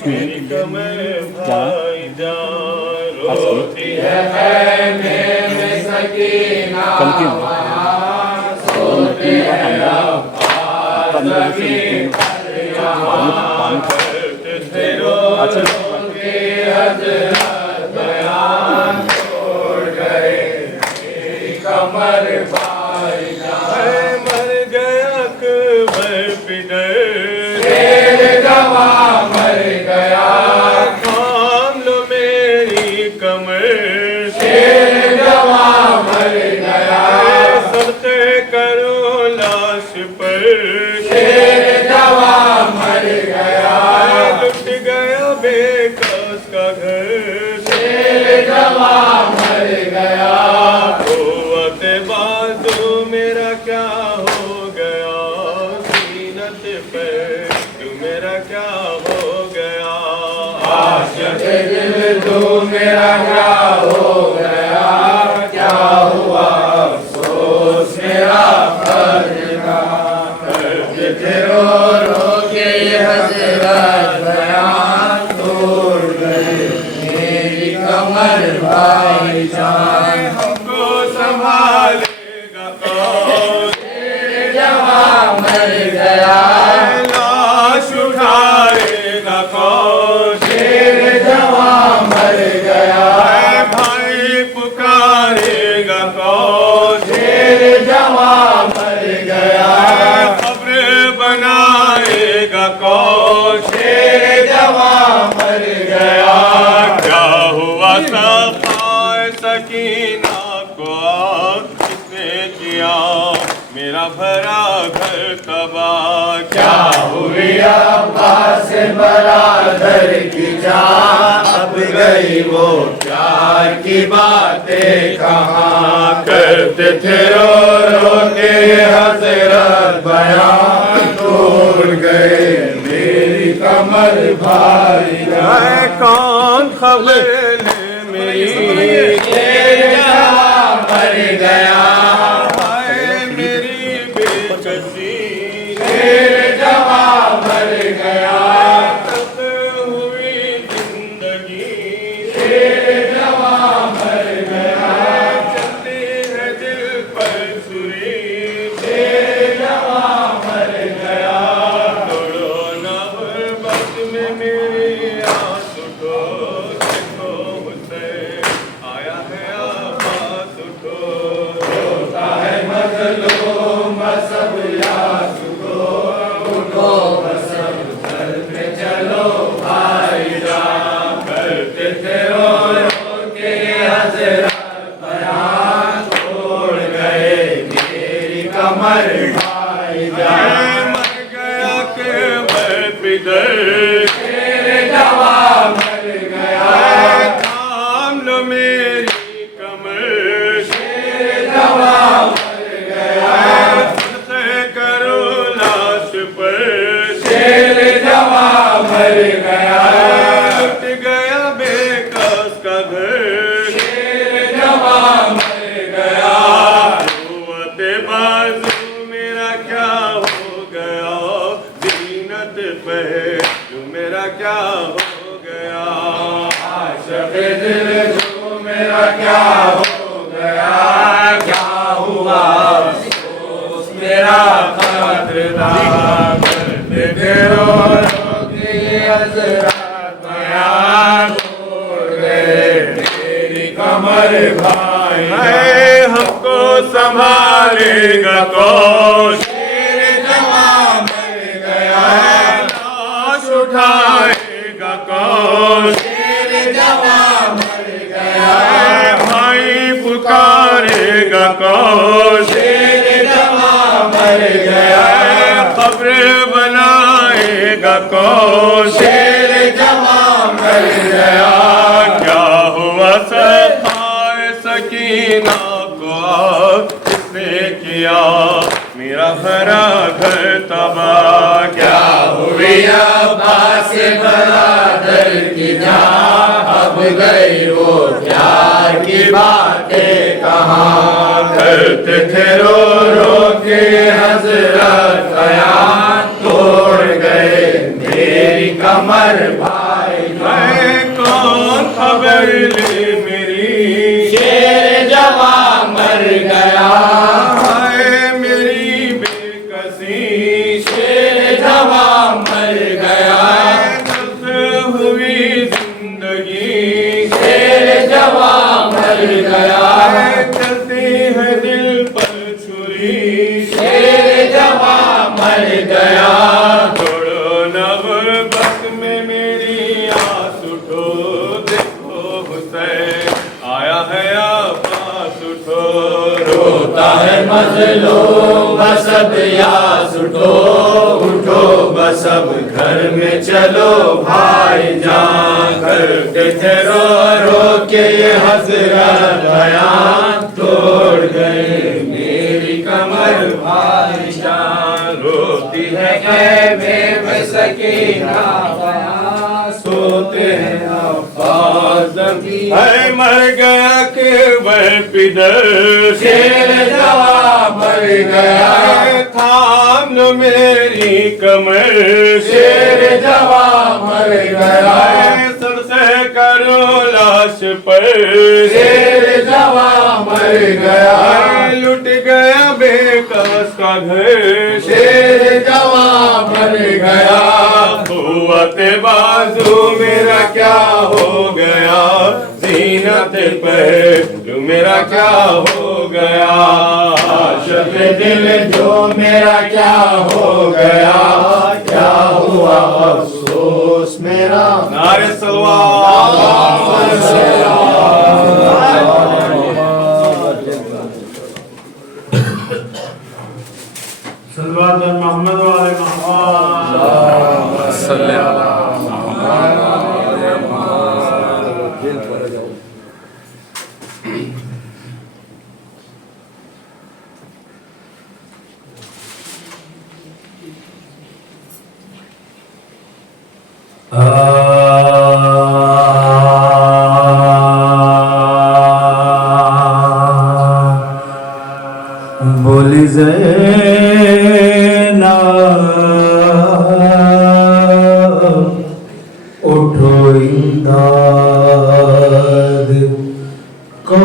कमर भाईजान रोती है में सकीना सोती है कमर भाईजान मर गया अकबर पिदर शेर जवा मर गया थाम लो मेरी कमर शेर जवा मर गया सदके करो लाश पर शेर जवा मर गया लुट गया बेकस का घर शेर जवा मर गया बाजू मेरा क्या हो गया सीनत पे तू मेरा क्या हो गया आशिक़ दिल तू मेरा क्या हो गया क्या हुआ अफसोस मेरा फर्ज का करते थे रो के हज़रत बयान तोड़ गए मेरी कमर भाईजान हमको संभालेगा कौन शेर जवा मर गया लाश उठाएगा कौन शेर जवा मर गया भाई पुकारेगा कौन शेर जवा मर गया कब्र बनाएगा कौन शेर जवा मर गया क्या हुआ सफ़ाए सकीना किया मेरा भरा घर तबाह क्या हुई अब्बास बरादर की जान अब गई वो प्यार की बातें कहाँ करते थे रो के हज़रत बयान तोड़ गए मेरी कमर भाईजान कौन खबर ले मेरी मर गया मेरी बेकसी शेर जवा मर गया तब हुई जिंदगी शेर जवा मर गया चलती है दिल पर सुरी शेर जवा मर गया तोड़ो न बस में मेरी आस उठो देखो हुसैन आया है सब याद को उठो सब घर पे चलो भाईजान करते थे रो के हज़रत बयान तोड़ गए मेरी कमर भाईजान मर गया के मर पिदर शेर जवा मर गया थाम लो मेरी कमर शेर जवा शेर जवा मर गया लुट गया बेकस का घर शेर जवा मर गया कुव्वते बाजू मेरा क्या हो गया जीनत पे तू मेरा क्या हो गया आशिक़ दिल तू मेरा क्या हो गया क्या हुआ अफसोस मेरा कदरदान रो के हज़रत बयान तोड़ गए मेरी कमर भाई हमको संभालेगा कौन शेर जवा मर गया लाश उठाएगा कौन शेर जवा मर गया भाई पुकारेगा कौन शेर जवा मर गया कब्र बनाएगा कौन शेर जवा मर गया क्या हुआ सफ़ाए सकीना को किसने किया मेरा भरा घर तबाह क्या हुई अब्बास बरादर की जान अब गई वो प्यार की बातें कहाँ करते थे रो के हज़रत बयान तोड़ गए मेरी कमर भाई। खबर ले मेरी, शेर जवां मर गया। हाय मेरी बेकसी, शेर जवां मर गया। दर्द हुई जिंदगी, शेर जवां मर गया। चलती है दिल पर छुरी, शेर जवां मर गया। छोड़ो नव बक में मेरी आस उठो, देखो हुसैन आया है आप पास उठो। रोता है मजलूम बसब यास उठो, उठो बसब घर में चलो भाईजान। करते थे रो रो के ये हजरत बयान, तोड़ गए मेरी कमर भाईजान। रोती है खेमे में सकीना बयां, सोते हैं अब्बास ज़मीन। है मर गया के वह पिदर, शेर जवां मर गया। थाम लो मेरी कमर, शेर जवां मर गया। सर से करो लाश पर, शेर जवां मर गया। लुट गया बेकस का घर, शेर जवां मर गया। कुव्वते बाजू मेरा क्या हो गया, जीनत पहलू मेरा क्या हो गया। आशिक़ दिल जो मेरा क्या हो गया, क्या हुआ अफसोस मेरा। नारे सलवार। सल्लल्लाहु अलैहि मोहम्मद वाले बोली ज़ैनब उठो इमदाद को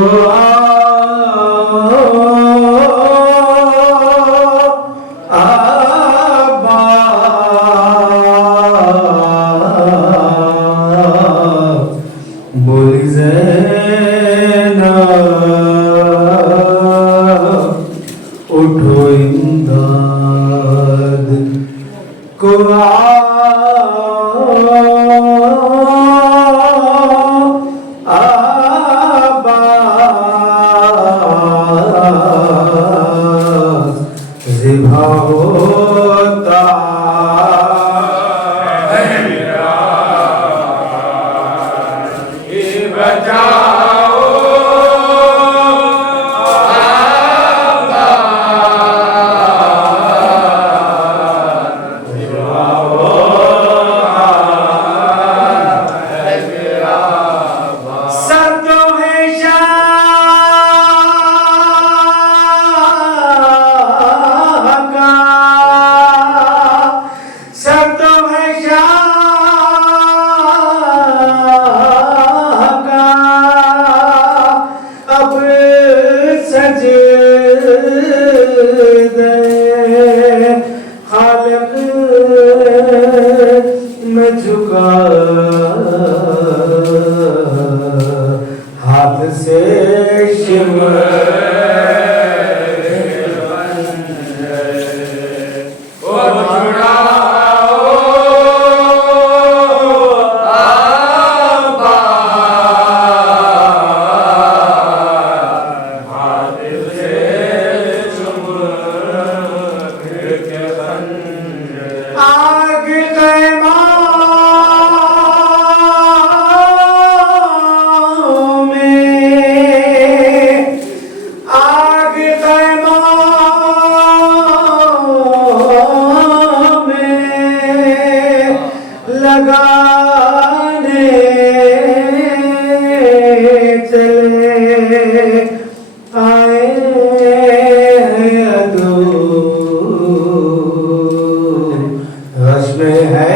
बोली ज़ैनब उठो इमदाद को ज़िभा होता हाथ से लगाने चले आए अदू रश में है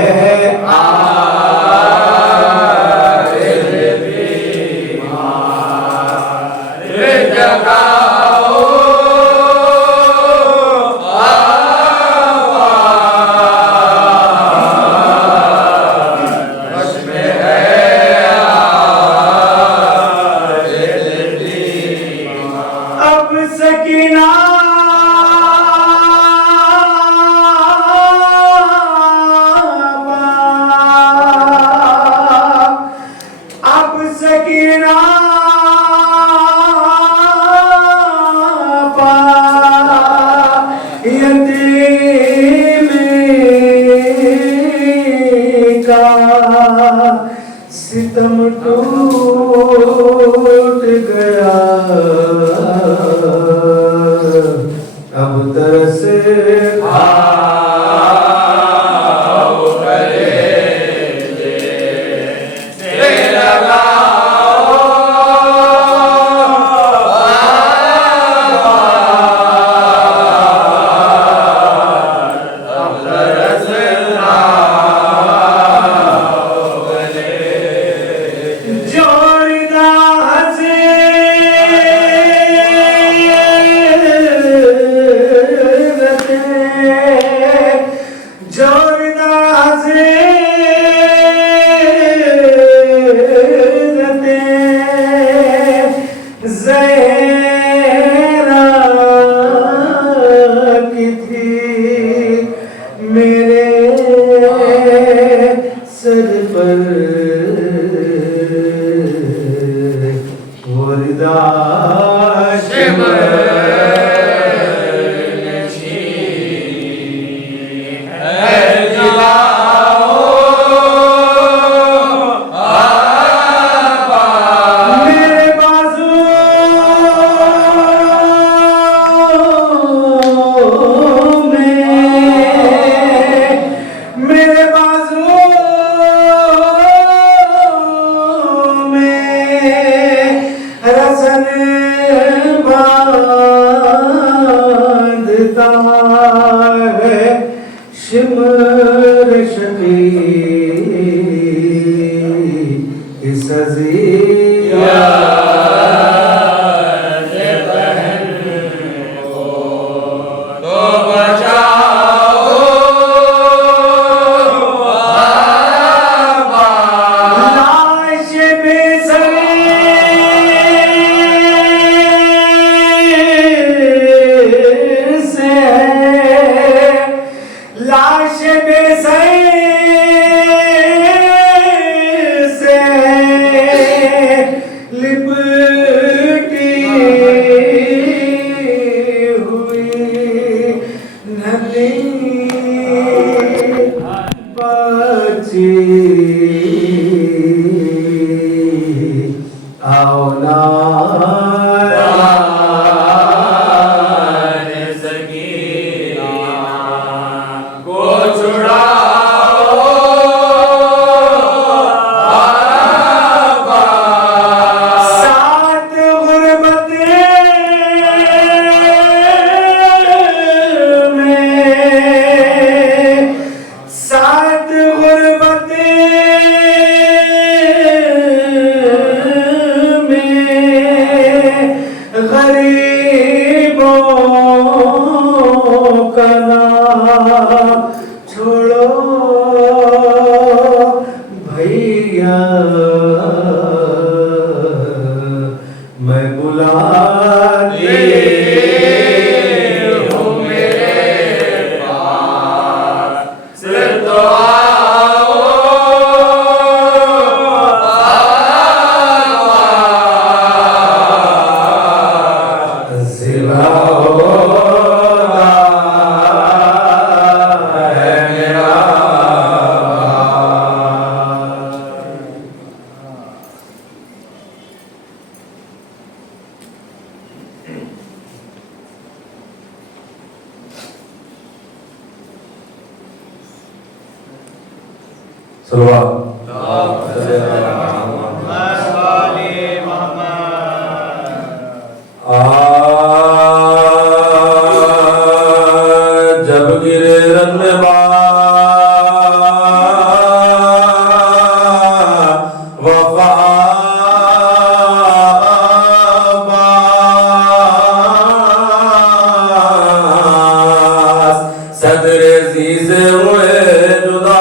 का सितम टूट गया, अब तरस आओ करे से लगाओ, अब तरस आओ करे। जोरदार हंसे ज़हरा की थी मेरे सर पर वो रिदा बांधता है शिमर शकी इस अज़िया से बहन को तो बचाओ, लाश बेसर से लाश बेसर से लिपटी हुई नदी बची, आओ ना को छुड़ाओ, सात गुरबत में, सात गुरबत में गरीबों का नाम छोड़ो भैया, मैं बुलाती हूँ मेरे पास तो आओ, सिवाओ है मेरा जब गिरे रन में वफा सदरे जी से हुए जुदा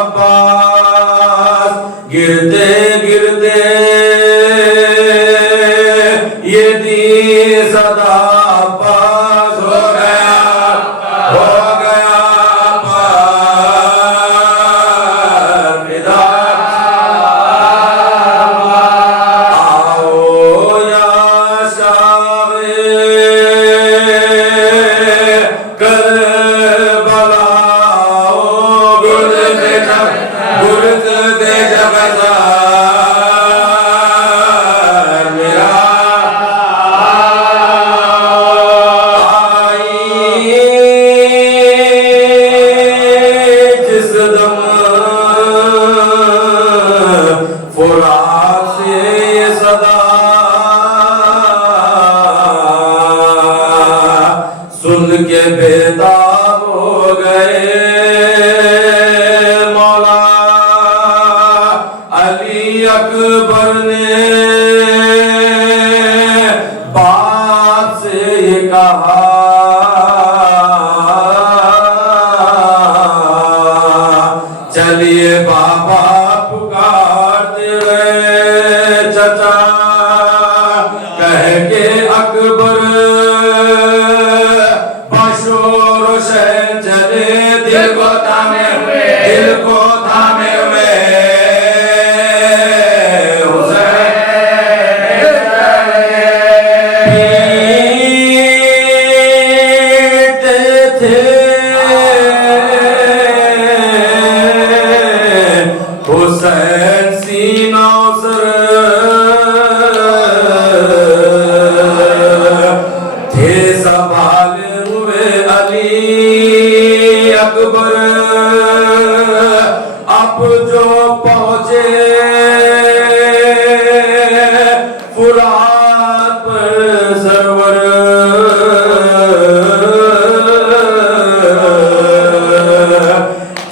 अब्बास, दम फुरात से ये सदा सुन के बेताब हो गए मौला अली अकबर ने बात से ये कहा चलिए बाबा पुकारते रहे चचा कह के अकबर बशोर से चले दिल को थामे हुए हुसैन सीना सर थे संभाले हुए अली अकबर अब जो पहुंचे फुरात पर सरवर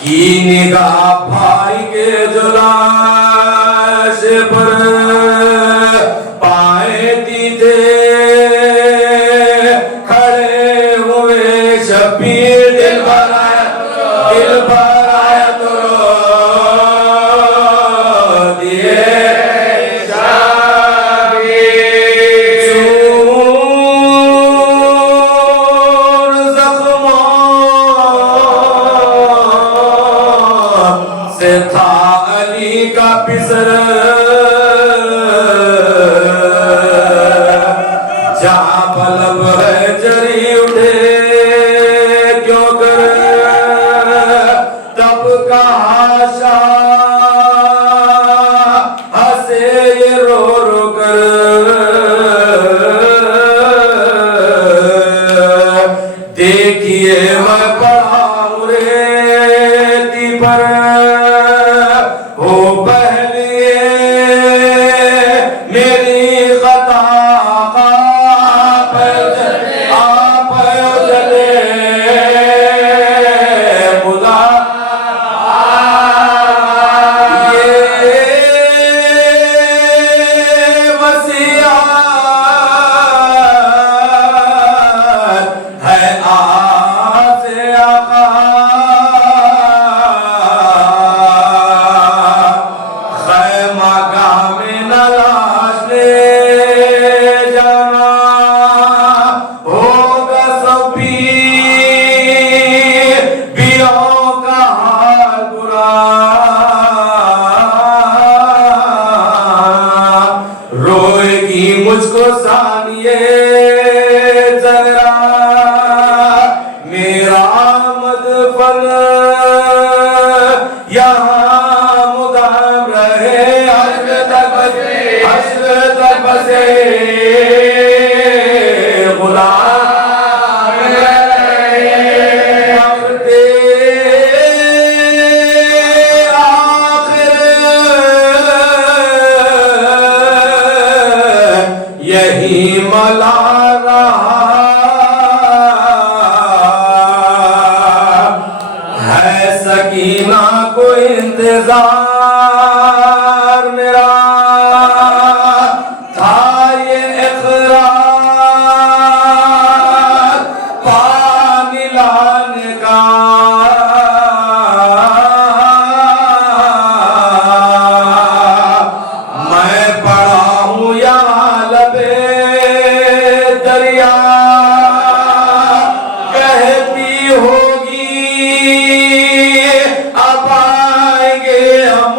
की निगाह भाई के जुलाश पर पाए दीदे खड़े हुए शबीर दिल भर आया तो दिए चूर जख्मों से था अली का पिसर जहाँ पलब है जरी उठे क्यों कर तब कहा शाह हंसे ये रो रो कर देखिए मैं पढ़ा रेती पर हो पहले मेरी खता आप जले खुदा ये वसीयत है आपसे आका खैमा गाह में न लाश ले जाना होगा सभी बियों का हाल बुरा रोएगी मुझको सानिए जरा मेरा मदफन यहाँ मुदाम रहे हश्र तक बसे गुलाम रहे आखिर यही मला रहा है सकीना को इंतजार मेरा था ये इकरार पानी लाने का मैं पड़ा हूँ यहाँ लबे दरिया कहती होगी अब आएंगे हम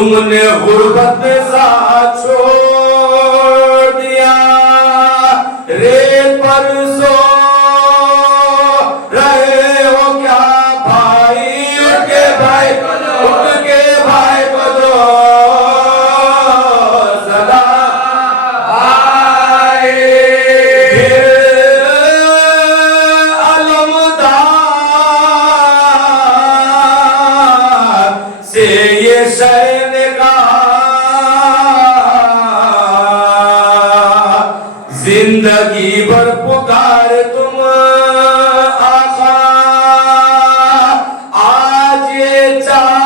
तुमने गुर्बत में साथ छोड़ दिया, रेत पर सो रहे हो क्या भाई, उठ के भाई को दो सदा भाई। अलमदार से ये शहर ने कहा, जिंदगी भर पुकार तुम आका, आज ये चाहता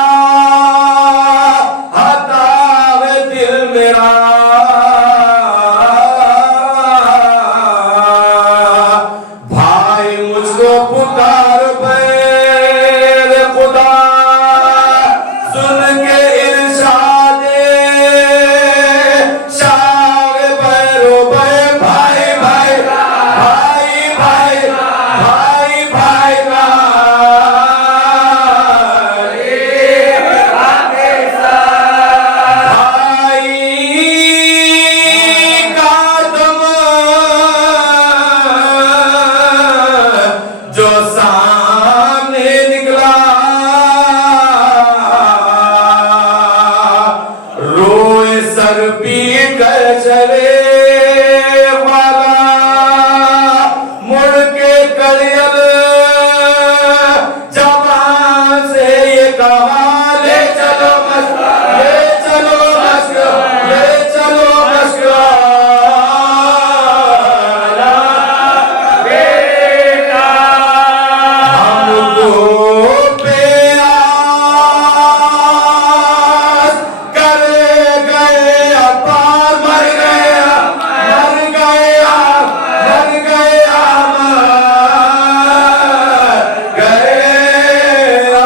है दिल मेरा, भाई मुझको पुकार बैर खुदा, सुन के इरशादे शाह बैरो बै, भाई भाई भाई भाई भाई भाई भाई का दम जो सामने निकला, रोए सर पीट कर चले वाला, मुड़ के करियल जवान से ये कहा, ले चलो मस्का, ले चलो मस्का, ले चलो मस्का बेटा हमको प्यास कर गए अपार, मर गया मर गया मर गया मर गया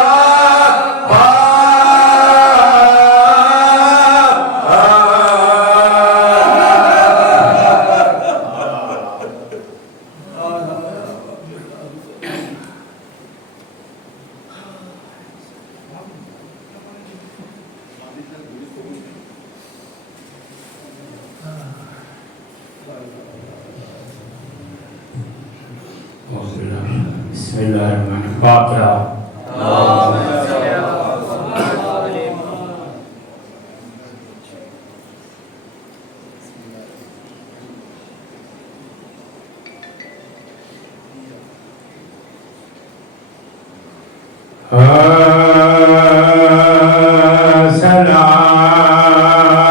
बिस्मिल्लाहिर्रहमानिर्रहीम।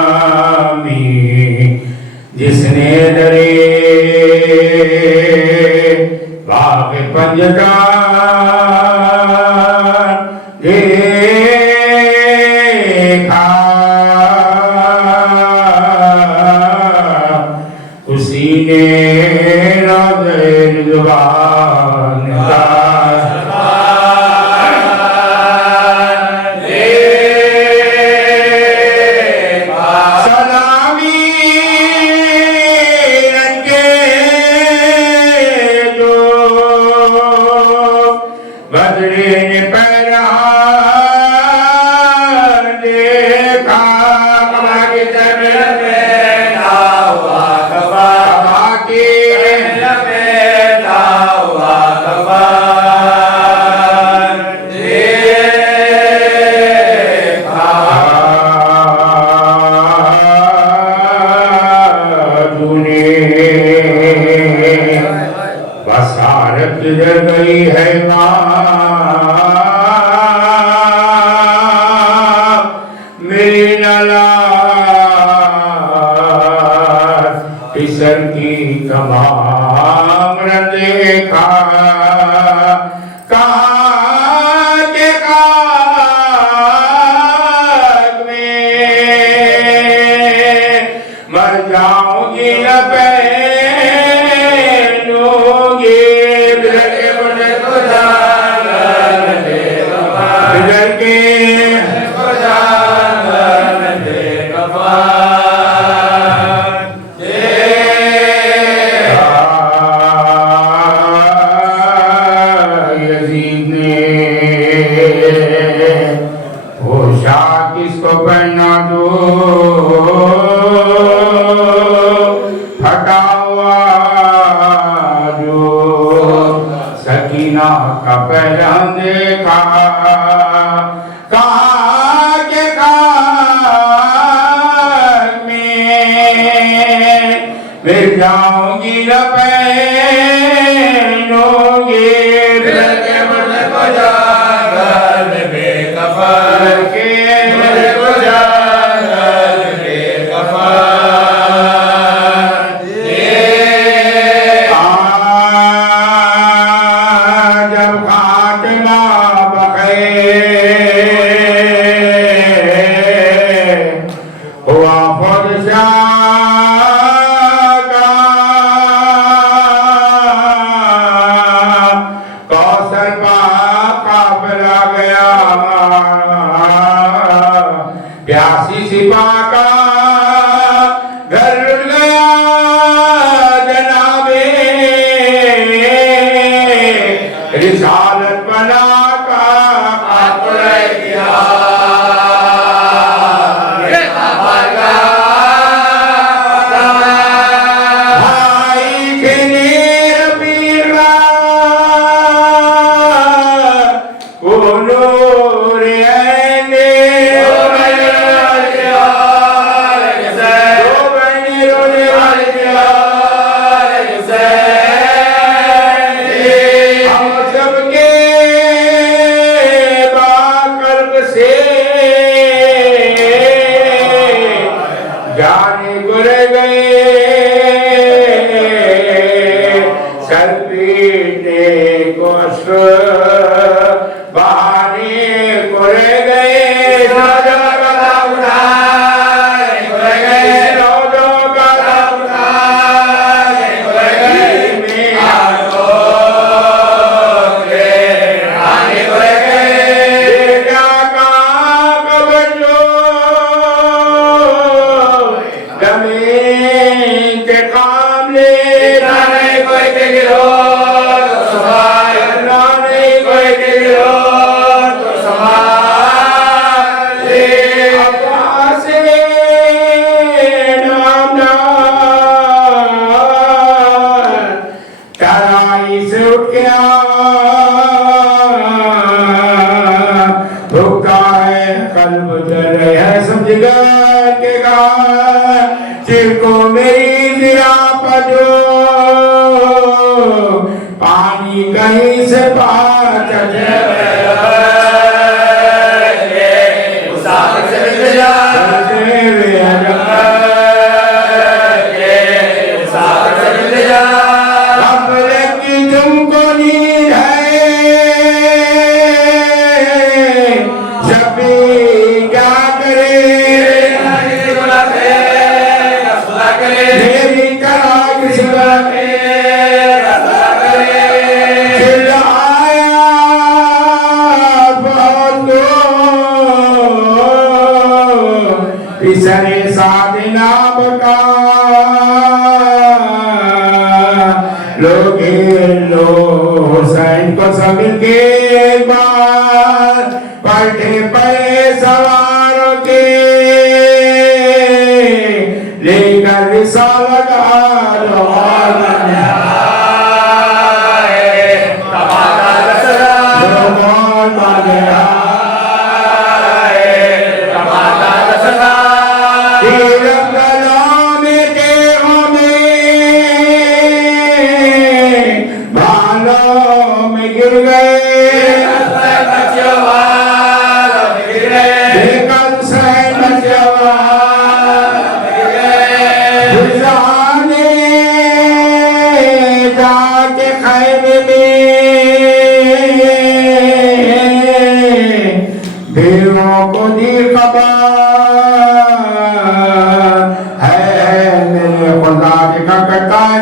सलामी जिसने दरे बाग पंजगा देखा, उसी ने जुबान का गुजर गई है मेरी नलाज किशन की कमाम न देखा, कहा के काग में मर जाऊंगी न पहनूंगी, क्या किसको पहना दो फटा हुआ जो सकीना का पहला देखा कहा के काल में मिल जाऊंगी न पहनोगी के मुझे बजा गल बेकफर के मुझे बजा गल बेकफर जब खात्मा बख़ैर हुआ फरशाद कौसर काफिला गया प्यासी सिपा का घर लुट गया जनाबे रिसालत बना का भाई के नीर पीरा को नूर ऐने हम सबके बाकर्ब से जाने गुर गए सर पीटने को बहाने गुर गए राजा का उठाए गुर गए रोजो का उठाए गुर गए में आगो आने गुर गए बेटा का कबजो जमीन के कामले नाने कोई के गिरो तो सवाय नाने कोई के गिरो तो संभाले अब्बास नामदार तराई से उठ गया भूखा है कल्ब जल है सब जगह के जिनको मेरी जिरा पजो पानी कहीं से पार तुमको नींद है शबी क्या करे मेरी करा किसका चिल्लाया बहुत पिसरे साधना बका लोगे लो हुसैन को सब के बाद पलटे पड़े सवारों के लेकर रिसालत भालों में गिर गए जाके खैमे में भेड़ों को दी खबर है मेरे खुदा के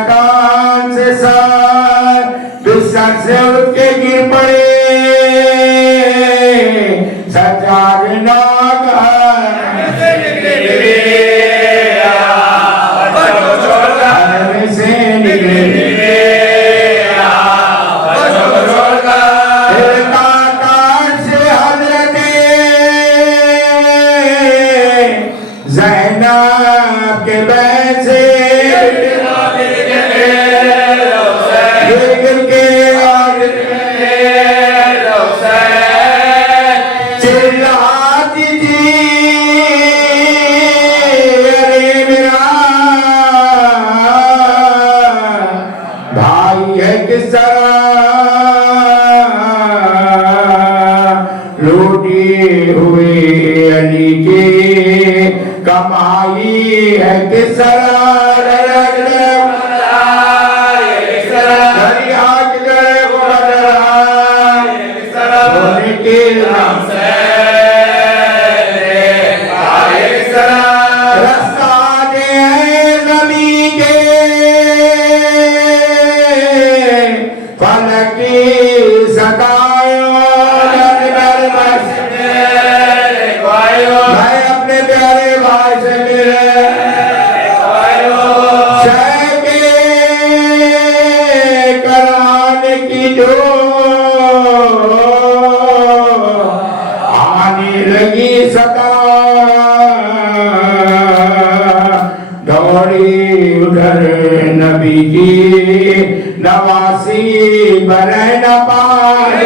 कान से सर बिस्तर से उठ के गिर पड़े सजाद नागर से निकले काट से हजरत नबी की कमाई है किस दरिया किधर सोने के नाम से रास्ता दे नबी के फलक की सदायों मैं अपने प्यारे भाई से मिले शह के कराने की जो आने लगी सदा दौड़ी उधर नबी की नवासी बने न पाए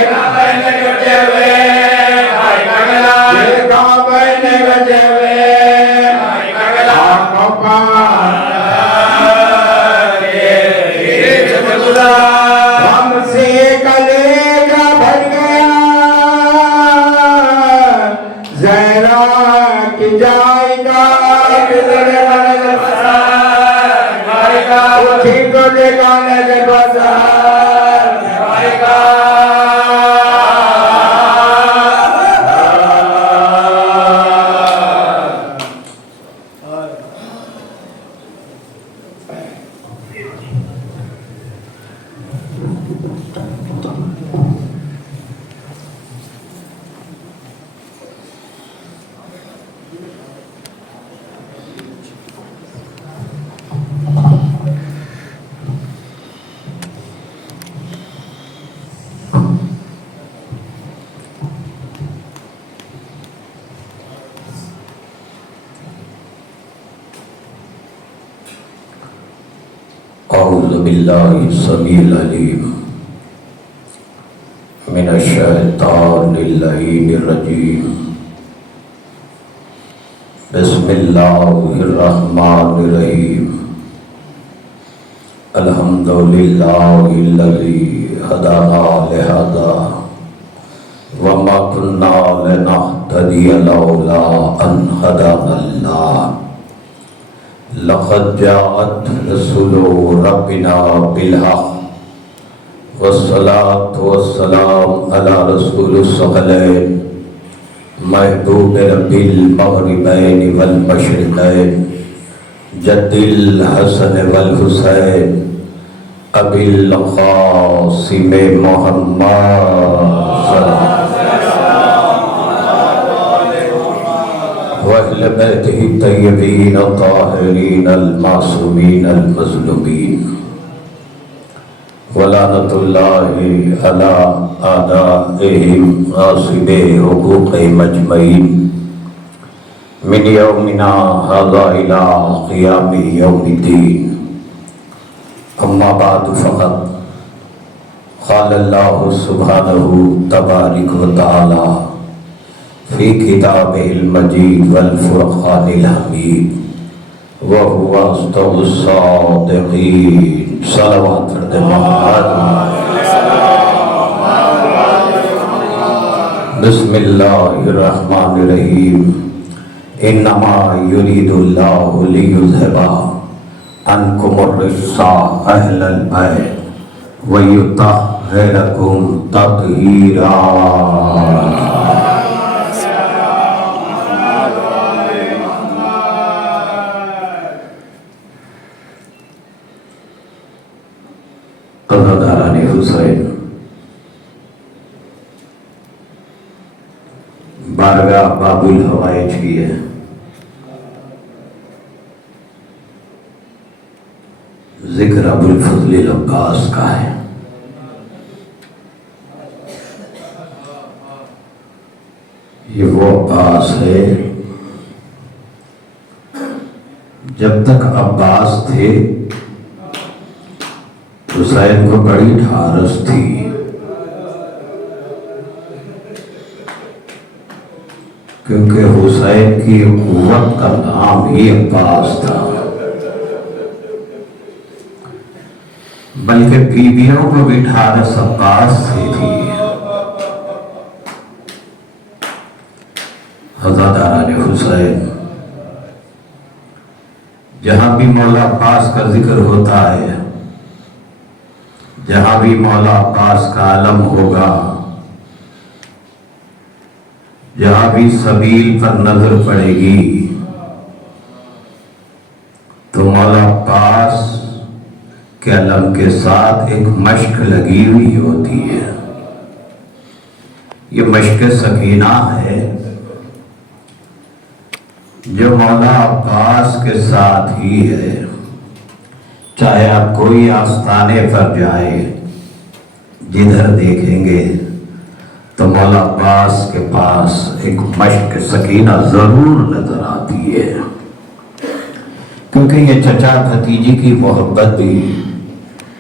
हमसे कलेजा भर गया जहरा कि जाएगा ठीक तो लेगा नजर बाजार औज़ु बिल्लाहि समीउल अलीम मिनश शैतानिर रजीम बिस्मिल्लाहिर रहमानिर रहीम अल्हम्दुलिल्लाहिल्लज़ी हदाना लिहादा वमा कुन्ना लिनहतदिया लौला अन हदानल्लाह लक़द जाअत रसूलु रब्बिना बिल-हक़ वस्सलातु वस्सलाम अला रसूलिस सकलैन महबूब रब्बिल मग़रिबैन वल मशरिक़ैन जद्दिल हसन वल हुसैन अबिल क़ासिम मुहम्मद वअहल बैतिही तय्यबीन ताहिरीन अल-मासूमीन अल-मज़लूमीन वलानतुल्लाहि अला आदाइहिम ग़ासिबे हुक़ूक़ि मजमईन मिन यौमिना हाज़ा इला क़ियामि यौमिद्दीन अम्मा बादु फ़क़द क़ाल अल्लाहु सुब्हानहु तबारक व तआला फ़ी किताबिहिल मजीद वल फ़ुरक़ानिल हमीद व हुवा अस्दक़ुस सादिक़ीन सलवात बिस्मिल्लाहिर्रहमानिर्रहीम इन्नमा युरीदुल्लाहु लियुज़हिबा अन्कुमुर रिज्सा अहलल बैत व युतह्हिरकुम तत्हीरा। कज़ादाराने हुसैन बारगाह बाबुल हवाइज की है। जिक्र अबुल फज़ल अब्बास का है। ये वो अब्बास है जब तक अब्बास थे हुसैन को बड़ी ढारस थी। क्योंकि हुसैन की कुव्वत का नाम ही अब्बास था। बल्कि बीवियों को भी ढारस अब्बास से थी। हज़रत हुसैन, जहाँ भी मौला अब्बास का जिक्र होता है, जहाँ भी मौला अब्बास का आलम होगा, जहाँ भी सबील पर नजर पड़ेगी, तो मौला अब्बास के आलम के साथ एक मश्क लगी हुई होती है। ये मश्क सकीना है जो मौला अब्बास के साथ ही है। चाहे आप कोई आस्थाने पर जाए, जिधर देखेंगे तो मौला अब्बास के पास एक मश्क सकीना जरूर नजर आती है, क्योंकि ये चचा भतीजी की मोहब्बत भी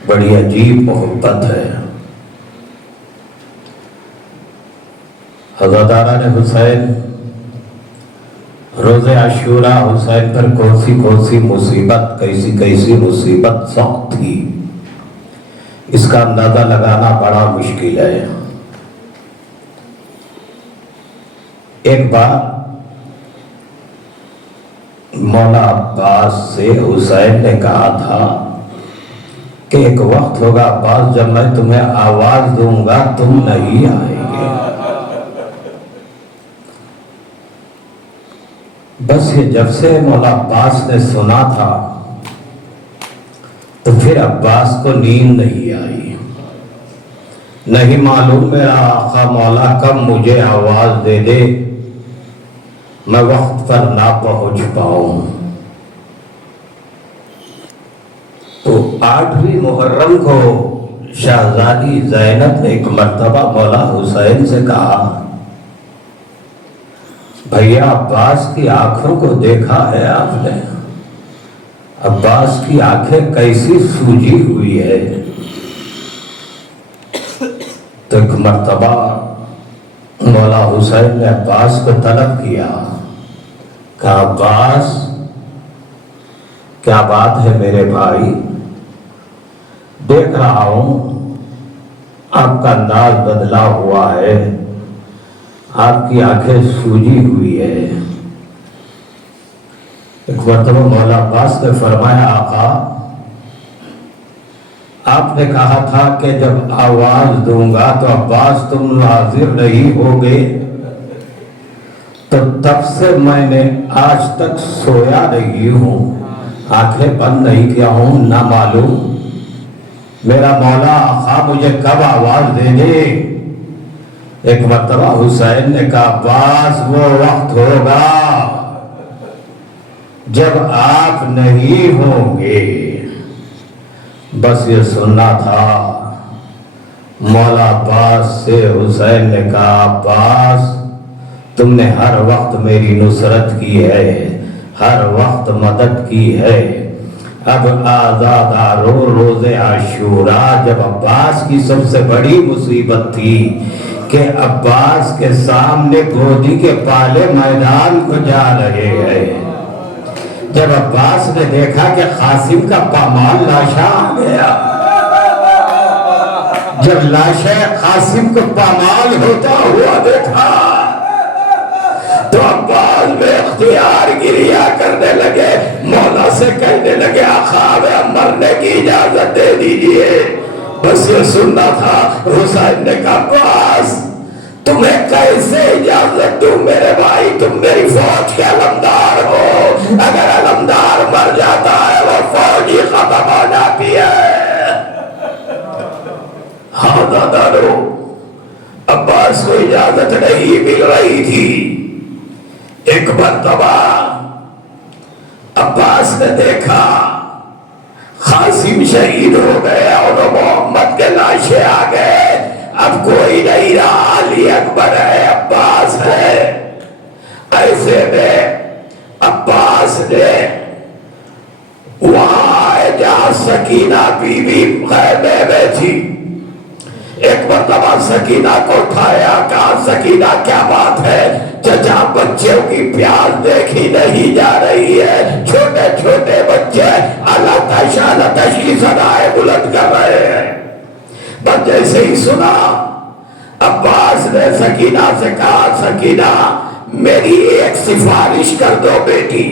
बड़ी अजीब मोहब्बत है। हज़रत हुसैन रोज़े आशूरा हुसैन पर कौन सी मुसीबत, कैसी कैसी मुसीबत सख्त थी, इसका अंदाजा लगाना बड़ा मुश्किल है। एक बार मौला अब्बास से हुसैन ने कहा था कि एक वक्त होगा अब्बास जब मैं तुम्हें आवाज दूंगा तुम नहीं आएंगे। बस ये जब से मौला अब्बास ने सुना था तो फिर अब्बास को नींद नहीं आई। नहीं मालूम मेरा आका मौला कब मुझे आवाज दे दे, मैं वक्त पर ना पहुंच पाऊं। तो 8वीं मुहर्रम को शहजादी ज़ैनब ने एक मर्तबा मौला हुसैन से कहा, भैया अब्बास की आंखों को देखा है आपने? अब्बास की आंखें कैसी सूजी हुई है। तो एक मर्तबा मौला हुसैन ने अब्बास को तलब किया, कहा अब्बास क्या बात है मेरे भाई, देख रहा हूं आपका अंदाज बदला हुआ है, आपकी आंखें सूजी हुई है। एक मरतबा मौला अब्बास ने फरमाया, आका आपने कहा था कि जब आवाज दूंगा तो अब्बास तुम हाजिर नहीं होगे, तो तब से मैंने आज तक सोया नहीं हूं, आंखें बंद नहीं किया हूं, ना मालूम मेरा मौला आका मुझे कब आवाज दे दे। एक मरतबा हुसैन ने कहा, अब्बास वो वक्त होगा जब आप नहीं होंगे। बस ये सुनना था। मौला अब्बास से हुसैन ने कहा, अब्बास तुमने हर वक्त मेरी नुसरत की है, हर वक्त मदद की है। अब आज़ादारो रोज़े आशूरा, जब अब्बास की सबसे बड़ी मुसीबत थी कि अब्बास के सामने गोदी के पाले मैदान को जा रहे हैं, जब अब्बास ने देखा कि कासिम का पामाल लाशा आ गया, जब लाशा कासिम को पामाल होता हुआ देखा, तो अब्बास में इख्तियार गिरिया करने लगे, मौला से कहने लगे, आका हमें मरने की इजाजत दे दीजिए। बस ये सुनना था। हुसैन ने कहा, अब्बास तुम्हें कैसे इजाजत दूं मेरे भाई, तुम मेरी फौज के अलमदार हो, अगर अलमदार मर जाता है वो फौज ही खत्म हो जाती है। हाँ दादारो, अब्बास को इजाजत नहीं मिल रही थी। एक मरतबा अब्बास ने देखा कासिम शहीद हो गए और मोहम्मद के लाशें आ गए, अब कोई नहीं रहा, अली अकबर है, अब्बास है। ऐसे में अब्बास ने वहां आए जहां सकीना बीवी खैमे में थी। एक मरतबा सकीना को उठाया, कहा सकीना क्या बात है, चचा बच्चों की प्यास देखी नहीं जा रही है, छोटे छोटे बच्चे अलतश की सदाएं बुलंद कर रहे हैं। बस जैसे ही सुना अब्बास ने सकीना से कहा, सकीना मेरी एक सिफारिश कर दो बेटी।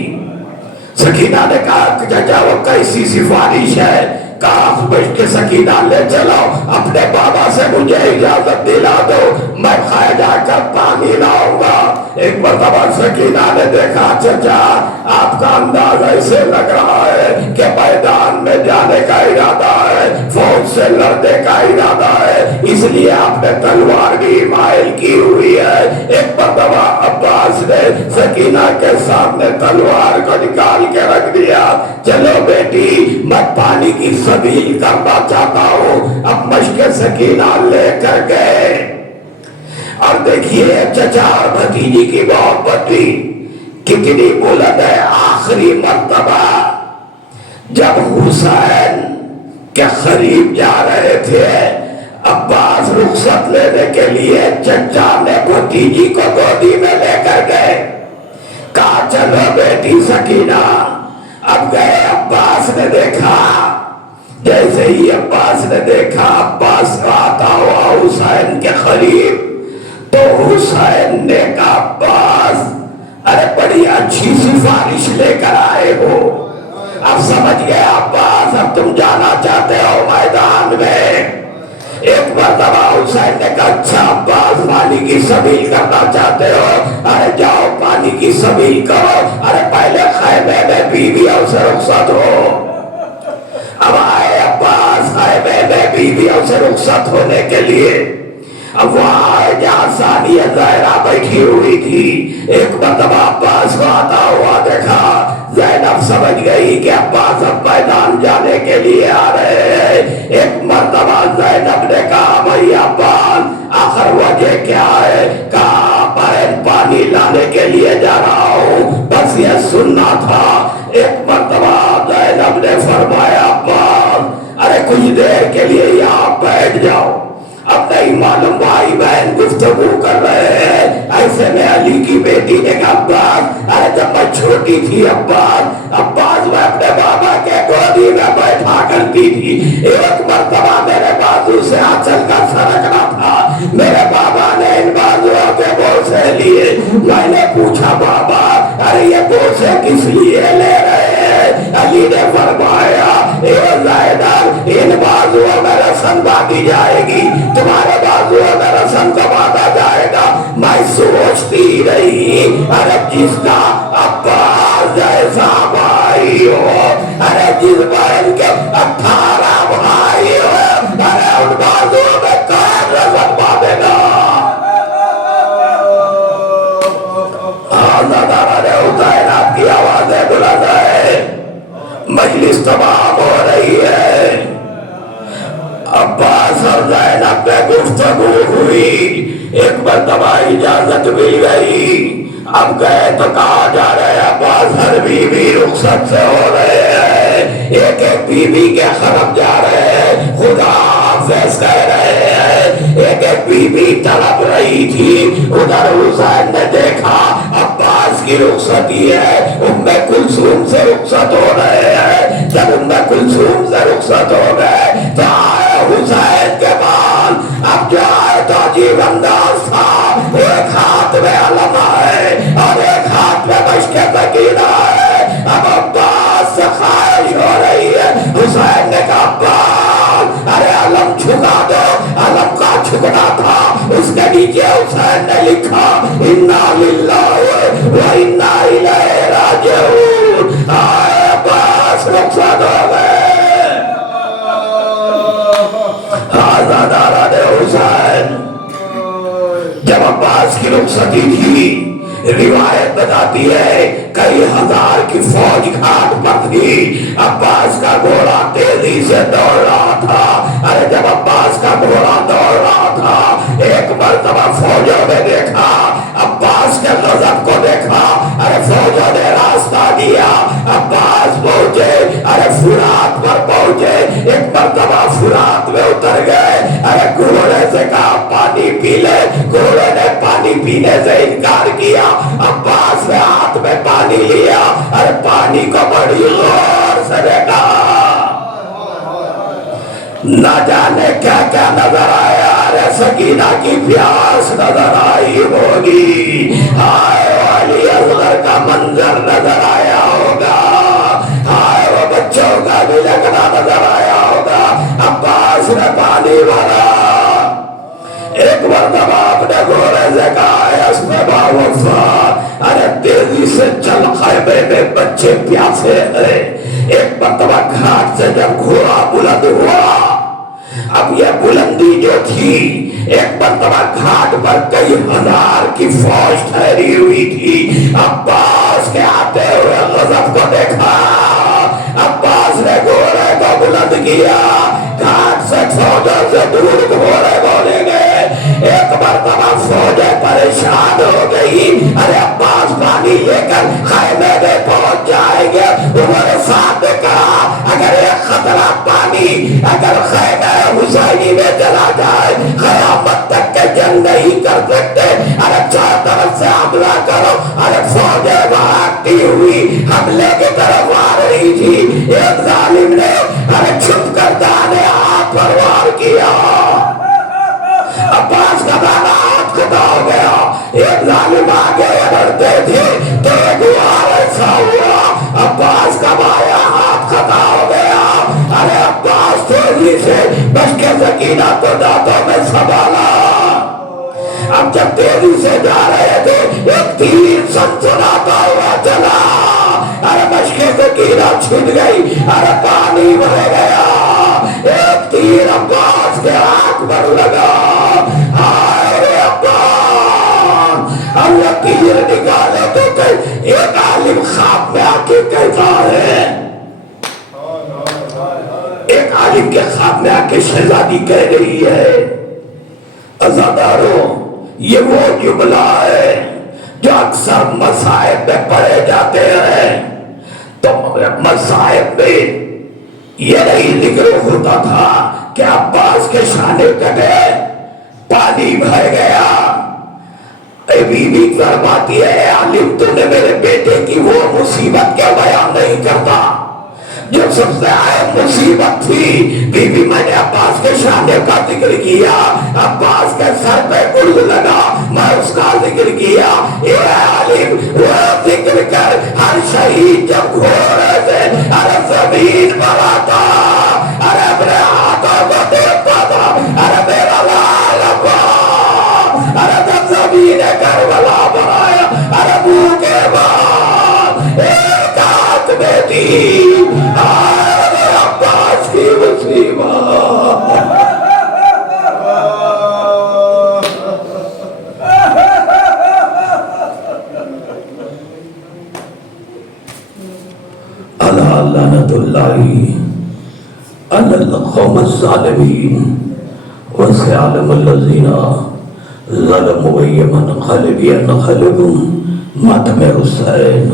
सकीना ने कहा कि चाचा वो कैसी सिफारिश है? कहा बैठ के सकीना ले चलो अपने बाबा से मुझे इजाजत दिला दो, मैं खाए जाकर पानी लाऊंगा। एक मरतबा सकीना ने देखा चाचा आपका अंदाज ऐसे लग रहा है कि मैदान में जाने का इरादा है, फौज से लड़ने का इरादा है, इसलिए आपने तलवार भी माइल की हुई है। एक मरतबा अब्बास ने सकीना के सामने तलवार को निकाल के रख दिया। चलो बेटी मैं पानी की सबील करना चाहता हूँ। अब मशके सकीना लेकर गए और देखिए चचा और भतीजी की मोहब्बत भी कितनी बुलंद है। आखिरी मर्तबा जब हुसैन के करीब जा रहे थे, अब्बास रुखसत लेने के लिए चचा ने भतीजी को गोदी में लेकर गए। कहा चलो बेटी सकीना। अब गए, अब्बास ने देखा, जैसे ही अब्बास ने देखा अब्बास आता हुआ हुसैन के करीब, तो हुसैन ने कहा अब्बास अरे बड़ी अच्छी सिफारिश लेकर आए हो। अब समझ गया अब्बास, अब तुम जाना चाहते हो मैदान में। एक मरतबा हुसैन ने कहा अच्छा अब्बास पानी की सबील करना चाहते हो, अरे जाओ पानी की सबील करो। अरे पहले खैमे में बीवियों से रुखसत हो। अब आए अब्बास खैमे में बीवियों से रुखसत होने के लिए। अब वहां जहाँ सानिया ज़हरा बैठी हुई थी, एक मरतबा अब्बास को आता हुआ देखा। ज़ैनब समझ गई कि अब्बास अब मैदान जाने के लिए आ रहे हैं। एक मरतबा ज़ैनब ने कहा भाई अब्बास आखिर वजह क्या है? कहा मैं पानी लाने के लिए जा रहा हूँ, बस ये सुनना था। एक मरतबा ज़ैनब ने फरमाया अब्बास अरे कुछ देर के लिए यहाँ बैठ जाओ। अब नहीं मालूम भाई बहन गुफ्तगू कर रहे हैं। ऐसे में अली की बेटी ने कहा अब्बास अरे जब मैं छोटी थी अब्बास मैं अपने बाबा के गोदी में बैठा करती थी। एक मरतबा मेरे बाजू से आंचल का सरकना था, मेरे बाबा ने इन बाजुओं के बोझे लिए। मैंने पूछा बाबा अरे ये बोझे किस लिए ले रहे हैं? अली ने फरमाया इन बाजुओं में रस्म बांधी जाएगी, तुम्हारे बाजुओं में रस्म का बांधा जाएगा। मैं सोचती रही अरे जिसका अब्बास जैसा भाई हो, अरे जिस बहन के 18 भाई हो, अरे उन बाजुओं में कौन रस्म बांधेगा? हुसैन आपकी आवाजें बुलंद है, मजलिस तमाम हो रही है। अब्बास और ज़ैनब में गुफ्तगू हुई। एक मरतबा इजाजत मिल गई। अब गए तो कहा जा रहे हैं अब्बास हर बीवी रुखसत से हो रहे हैं। एक एक बीवी के खरब जा रहे हैं, खुदा हाफ़िज़ कह रहे हैं। एक एक बीवी तड़प रही थी। उधर हुसैन ने देखा अब्बास की रुखसती है, उम्मे कुलसूम से रुखसत हो रहे हैं। जब उम्मे कुलसूम से रुखसत हो गए तो आए हुसैन के बाद। अब जो आए तो अजीब अंदाज था, एक हाथ में अलम है और एक हाथ में मशके सकीना है। अब अब्बास से ख्वाहिश हो रही है। हुसैन ने कहा अब्बास अरे अलम झुका दो। अलम का झुकना था, उसके नीचे हुसैन ने लिखा इन्ना लिल्लाहि व इन्ना इलैहि राजिऊन। आए अब्बास रुखसत हो गए। आज़ादारा ने हुसैन जब अब्बास की रुखसती थी, रिवायत बताती है कई हजार की फौज घाट पर थी। अब्बास का घोड़ा तेजी से दौड़ रहा था। अरे जब अब्बास का घोड़ा दौड़ रहा था, एक मरतबा फौजों ने देखा, अब्बास के गजब को देखा। अरे फौजों ने रास्ता दिया, अब्बास पहुंचे। अरे फुरात पर पहुंचे। एक मरतबा फुरात में उतर गए। अरे घोड़े से कहा पानी पी ले। घोड़े ने पानी पीने से इनकार किया। अब्बास ने हाथ में पानी लिया। अरे पानी को बड़ी गौर से देखा, न जाने क्या क्या नजर आया। अरे सकीना की प्यास नजर आई होगी। हाय मंजर नजर आया होगा, हाय वो बच्चों का भी लगना नजर आया होगा। अब्बास ने पानी भरा, एक मरतबा अपने घोड़े से कहा वफा, अरे तेजी से चल, खैमे में बच्चे प्यासे हैं। एक मरतबा घाट से जब घोड़ा बुलंद हुआ, अब यह बुलंदी जो थी, एक मरतबा घाट पर कई हजार की फौज ठहरी हुई थी। अब्बास के आते हुए गजब को देखा, अब्बास ने घोड़े को बुलंद किया, घाट से फौजों से दूर घोड़े को ले गए। एक मरतबा फौजें परेशान हो गई, अरे अब्बास पानी लेकर खैमे में पहुंच जाएंगे। उन्होंने साथ में कहा, अगर एक खतरा पानी अगर खैमे हुसैनी में चला जाए, क़यामत तक के जंग नहीं कर सकते। अरे चारों तरफ से हमला करो। अरे फौजें भागती हुई हमले की तरफ आ रही थी। एक जालिम ने अरे छुप कर दाने हाथ पर वार किया, अब्बास का दाना हाथ कटा हो गया। एक जालिम आगे बढ़ते थे तो एक वार ऐसा हुआ, अब्बास का बाया हाथ कटा हो गया। अरे अब्बास तेजी से बचके सकीना को दांतों में संभाला। अब जब तेजी से जा रहे थे, एक तीर सनसनाता हुआ चला, अरे बचके सकीना छूट गई, अरे पानी बह गया। एक तीर अब्बास के हाथ पर लगा, हाय रे अब्बास, अल्लाह तीर निकाले तो एक आलिम ख्वाब में आके कहता है, एक आलिम के ख्वाब में आके शहजादी कह रही है, अज़ादारों ये वो जुमला है जो अक्सर मसाइब में पढ़े जाते हैं। तो मसाइब में ये नहीं जिक्र होता था कि अब्बास के शाने कटे, पानी बह गया। बीबी फरमाती है, आलिम तूने मेरे बेटे की वो मुसीबत क्या बयान नहीं करता जो सबसे अहम मुसीबत थी। बीबी मैंने अब्बास के शाने का जिक्र किया, अब्बास के सर पे गुर्द लगा, मैं उसका जिक्र किया। ये आलिम वो जिक्र कर, हर शहीद जब घोड़े से अरे जमीन पर आता, अरे अपने हाथों को देखता था, अरे मेरा लाल अब्बास, अरे जब जमीन करबला बनाया, अरे मुंह के बाद एक हाथ में थी, अरे अब्बास की मुसीबत। अला लानतुल्लाहि अलल कौम ज़ालिमीन व सयअलमुल लज़ीना ज़लमू यमन क़लबी अनक़लबुहुम मातम हुसैन।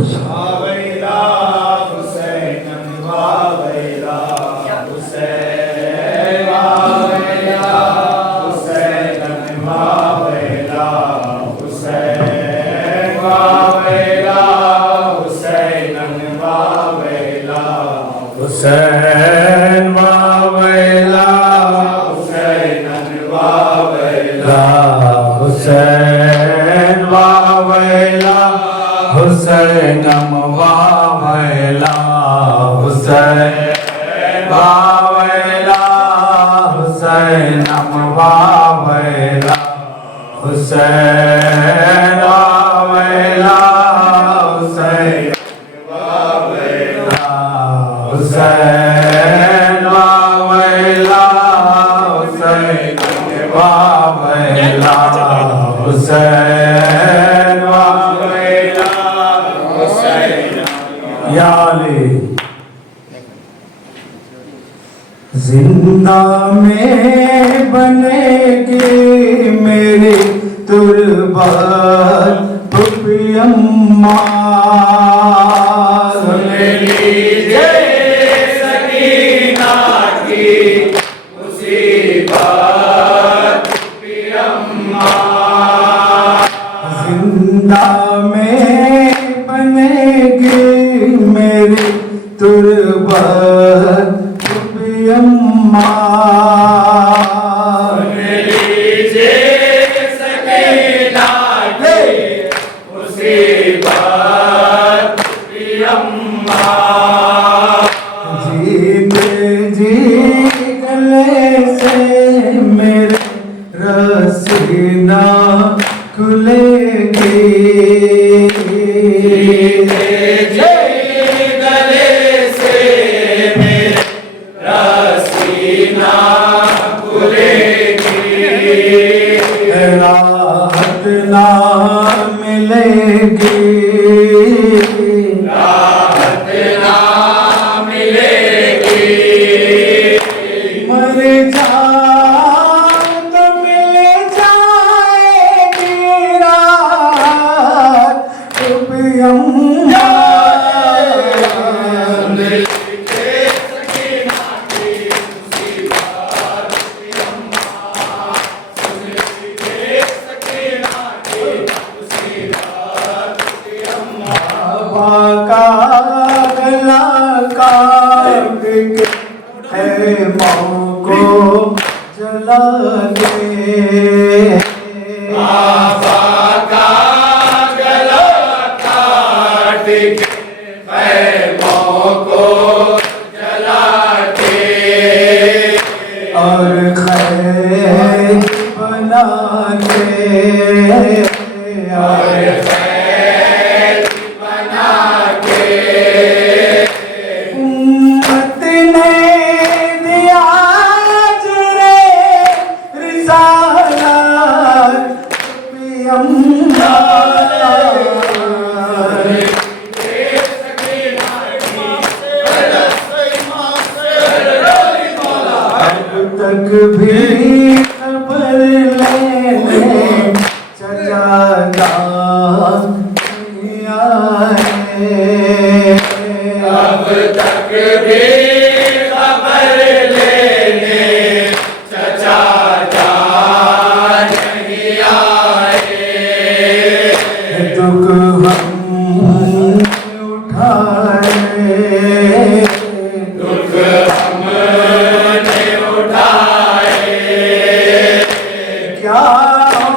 हुसैन वावेला, हुसैन वावेला, हुसैन वावेला, हुसैन वावेला, हुसैन वावेला, हुसैन वावेला, हुसैन वावेला, हुसैन हुसैन वावेला, हुसैन वावेला, हुसैन वावेला, हुसैन या अली। जिंदा में बनेगी मेरी तुरबत पुपी अम्मा, जिंदा में बनेगी मेरी तुरबत भी अम्मा, मुसीबत का गला काट के है मौत को जला दे। बाबा का गला काट के खैमों को जला दे और खैर बना के और खैर बना के उम्मत ने दिया अजरे रिसालत अब तक भी खबर लेने चचा नहीं आए। अब तक भी खबर लेने चचा जान नहीं आए। दुख हम उठाए दुख हमने उठाए क्या हो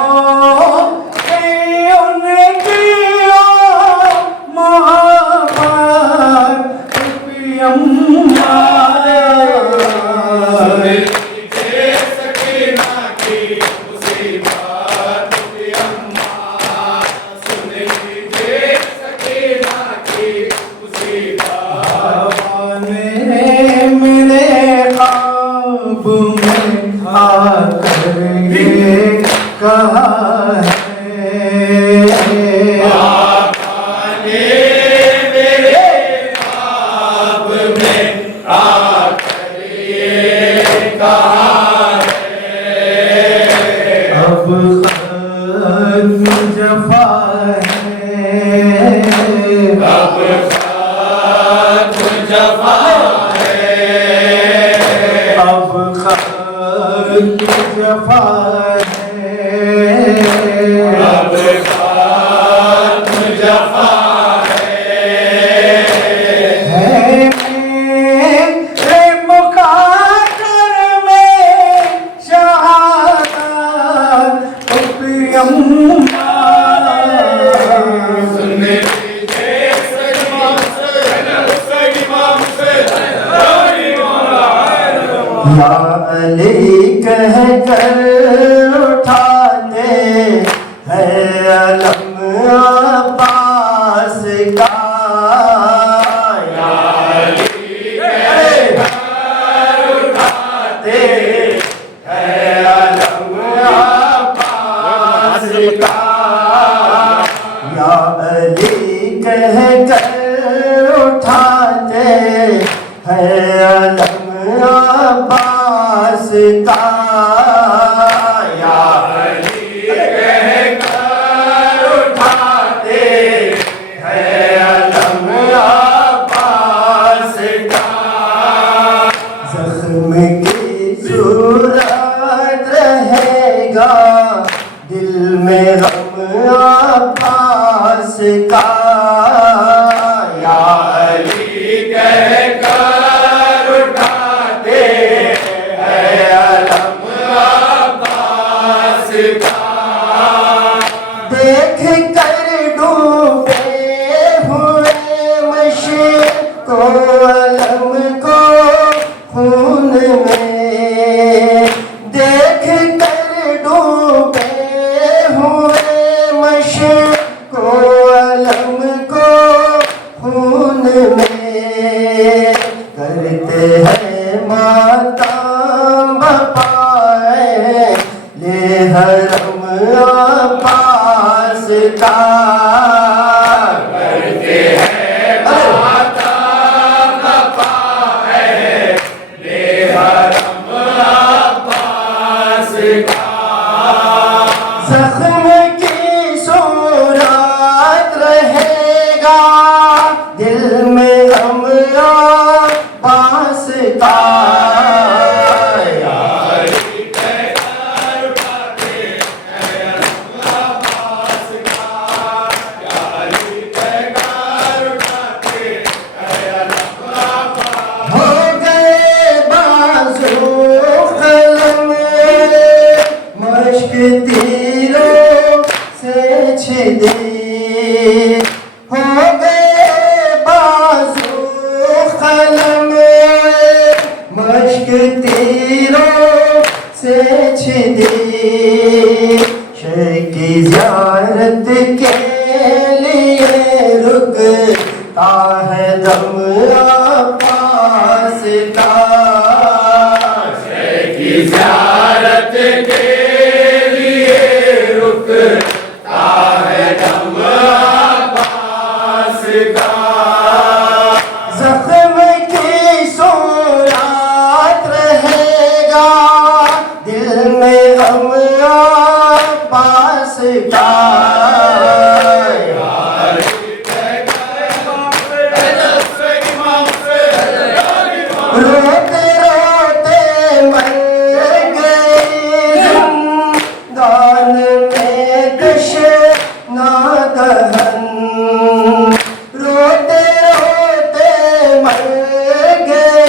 कि उनकी मोहब्बत पियम्मा लीजिए सकीना की मुसीबत भी अम्मा। सुन लीजिए सकीना की मुसीबत। मेरे ख्वाब में आकर ये कहा है बाबा ने मेरे ख्वाब में आकर ये कहा है। अब खत्म जफा है अब खत्म जफा है। अब खत्म जफा है अब खत्म जफा है मेरे मुकादर में शहादत पियम्मा। सुन लीजिए सईमाम से या अली कह कर उठाते हैं अलम अब्बास का। या अली कह कर उठाते हैं अलम अब्बास का। या अली कह कर उठाते हैं अलम अब्बास का। या अली कह कर उठाते हैं अलम अब्बास का। जख्म की सूरत रहेगा दिल में गम अब्बास का। या अली कह कर उठाते हैं अलम अब्बास का। देख कर डूबे हुए मशक को अलम को खून में। देख कर डूबे हुए मशक को अलम को खून में। करते हैं मातम बपाए ले हरम अब्बास का। करते हैं मातम बपाए ले हरम अब्बास का। जख्म की सूरत रहेगा दिल में गम अब्बास का। या अली कह कर उठाते हैं अलम अब्बास का। या अली कह कर उठाते शेख की ज़ियारत के लिए रुकता है दम अब्बास का। की ज़ियारत के लिए रुकता है दम अब्बास का। ज़ख्म की सूरत रहेगा दिल में गम अब्बास का। रोते रोते मर गए जिंदान में तशना दहन। रोते रोते मर गए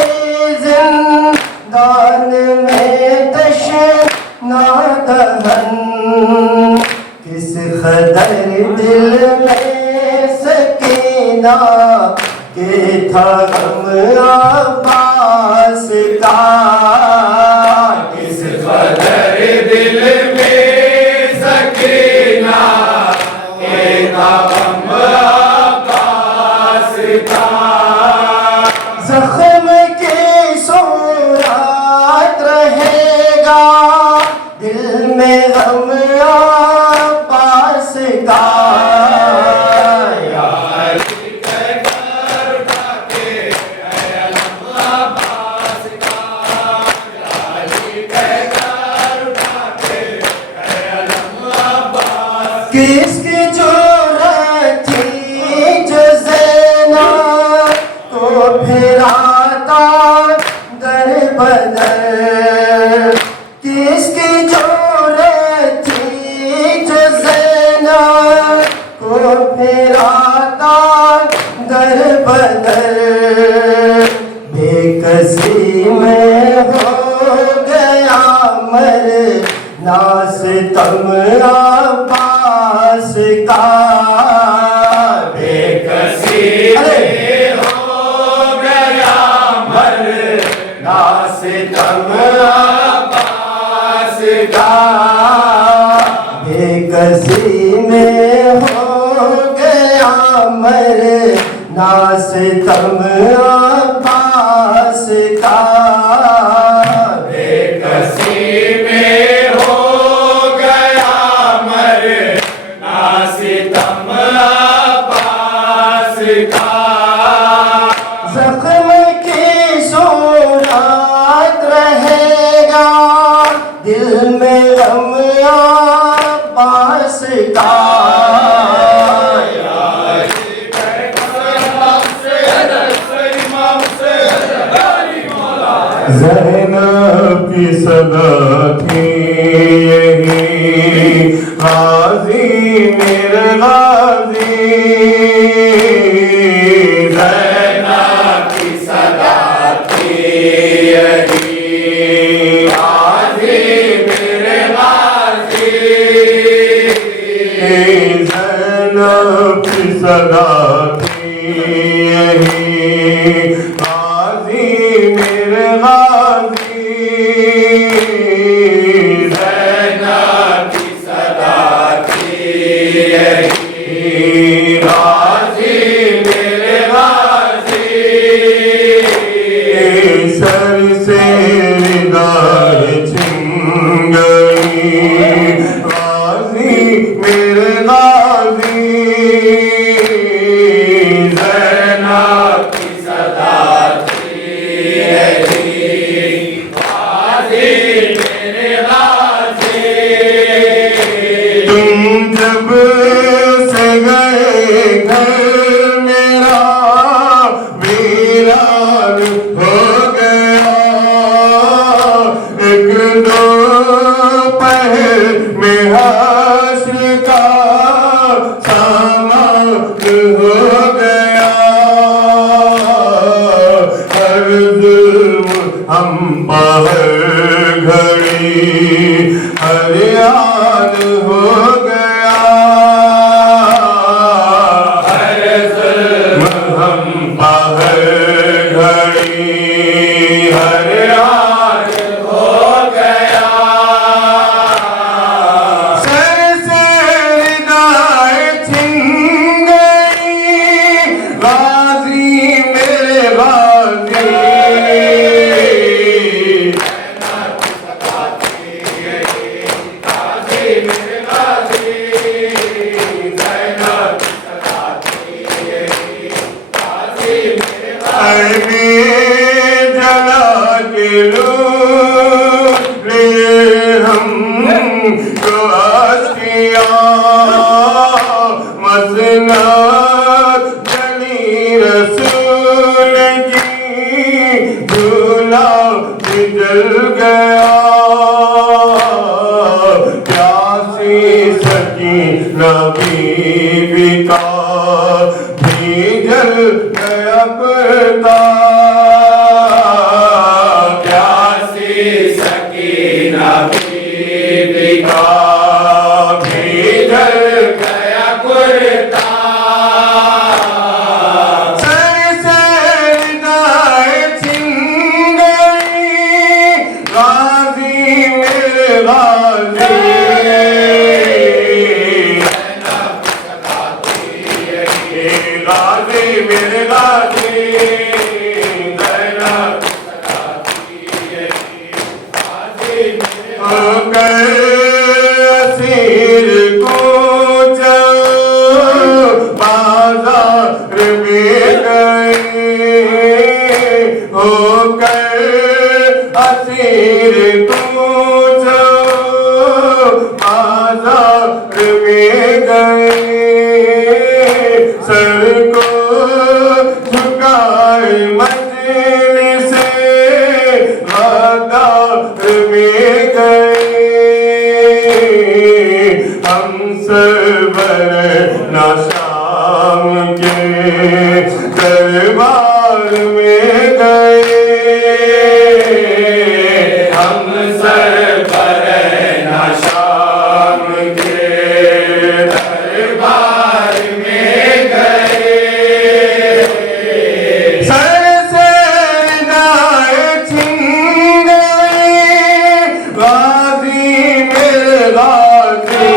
जिंदान में तशना दहन। किस कदर दिल में सकीना के था गम अब्बास का। किस कदर दिल में सकीना के था गम अब्बास का। ज़ख्म की सूरत रहेगा दिल में गम अब्बास का। किसकी ज़रूरत थी जो ज़ैनब को फिराता दर बदर। किसकी ज़रूरत थी जो ज़ैनब को फिराता दर बदर। बेकसी में हो गया मर नासितम अब्बास का। बेकसी में हो गया मर नासितम अब्बास का। बेकसी में हो गया मर नासितम अब्बास का। बेकसी में हो गया मर नासितम अब्बास का। ज़ख्म की सूरत रहेगा दिल में गम अब्बास का। ज़ैनब की सदा थी यही गाज़ी मेरे गाज़ी। ज़ैनब की सदा थी यही गाज़ी मेरे गाज़ी। ज़ैनब की सदा थी यही गाज़ी मेरे गाज़ी। ज़ैनब की सदा थी यही गाज़ी मेरे गाज़ी। सर से निगाह छिन गई गाज़ी मेरे गाज़ी। ज़ैनब की सदा थी यही गाज़ी मेरे गाज़ी। तुम जब से गए घर मेरा वीरान हो गया। एक दो पहर में हाशर का सामान हो गया। हर जुल्म हम पर घड़ी हर याद हो गया। हर जुल्म हम पर घड़ी हर याद हो गया। अरे जला के लूट ले हम तो हस्तियाँ मसनद जली रसूल की दूल्हा भी जल गया प्यासी सकीना बीवी का भी जल गया करता प्यासी सकीना बीवी का भी जल गया कुर्ता सर से निगाहें छिन गई गाजी मेरे गाजी गाजी मेरे गाजी हो गए असीर कूच बाजार में गए हो गए असीर कूच बाजार में गए सर को झुकाए मजलिस से गदार में गए हम सरवर न शाम के दरबार में गए हम सरवर न शाम के दरबार में गए सर से निगाहें छिन गई गाजी मेरे गाजी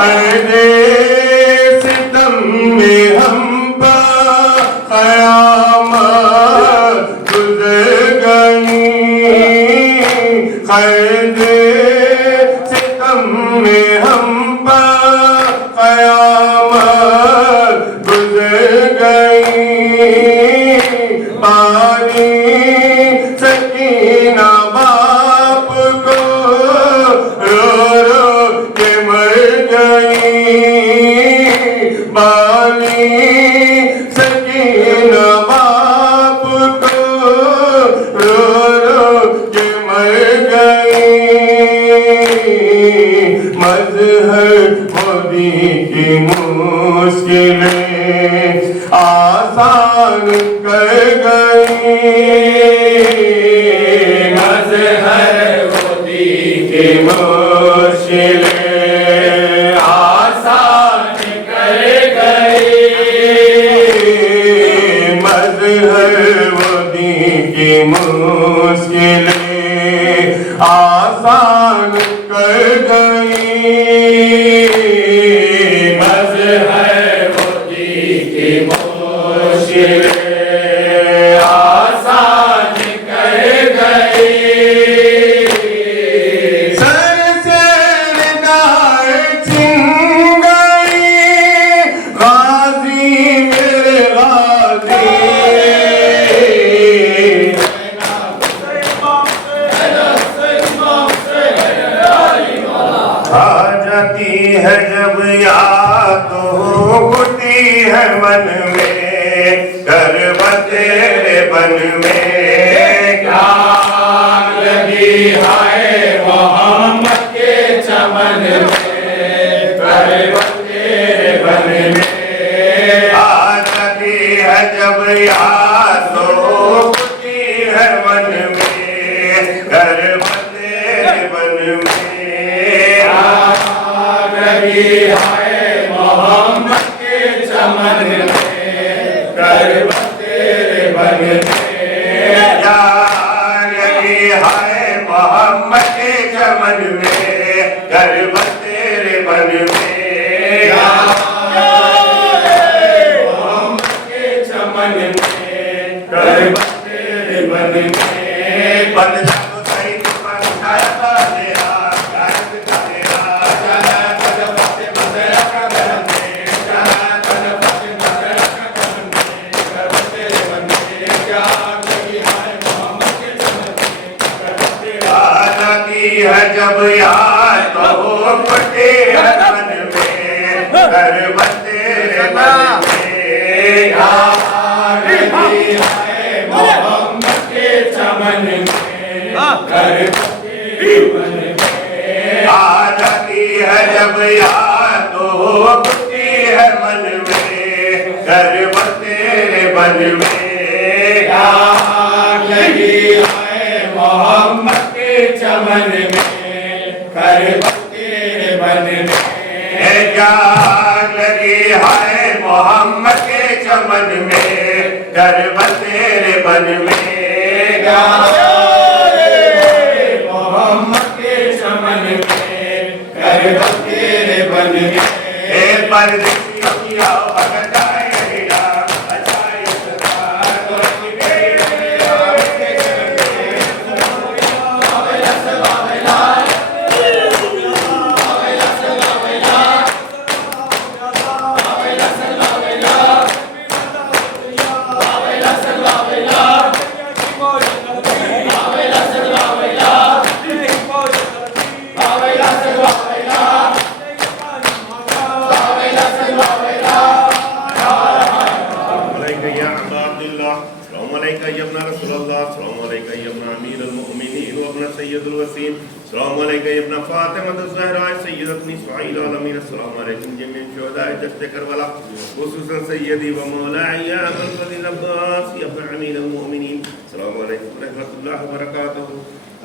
अरे सितम में हम पर क़यामत गुज़र गई क़ैद सितम में हम पर क़यामत गुज़र गई पानी सकीना बाप को रो रो के मर गई बाली सकीना बाप को रो रो के मर गई मजहर मोदी की मुश्किलें आसान कर गई मजहर मोदी के मुश्किलें आसान कर गई मजहर मोदी की मुश्किलें आसान कर गई मजहर मोदी की मुश्किलें आसान कर गई सर से निगाहें छिन गई गाजी मेरे गाजी आ जाती है जब याद हो गुटी है मन में घर तेरे बन में क्या लगी है मोहम्मद के चमन में तेरे बन में आ जाती है जब याद हो गुटी है मन में घर तेरे बन में लगी है मोहम्मद के चमन में तेरे बन में यार लगी है मोहम्मद के चमन में घर तेरे बन में मोहम्मद के चमन में तेरे बन में बदला तो सही तुम तेरा गायब का तेरा चला जब याद होती है मन में करब तेरे बन में आग लगी है मोहम्मद के चमन में करब तेरे बन में जाग लगी है मोहम्मद के चमन में करब तेरे बन में मोहम्मद के चमन में करब तेरे बन में परदेसियों की आवाज़ आएगा सैयदी व मौलाई अबुल फज़ल अब्बास या अमीर अल-मोमिनीन अस्सलामु अलैकुम व रहमतुल्लाहि व बरकातहू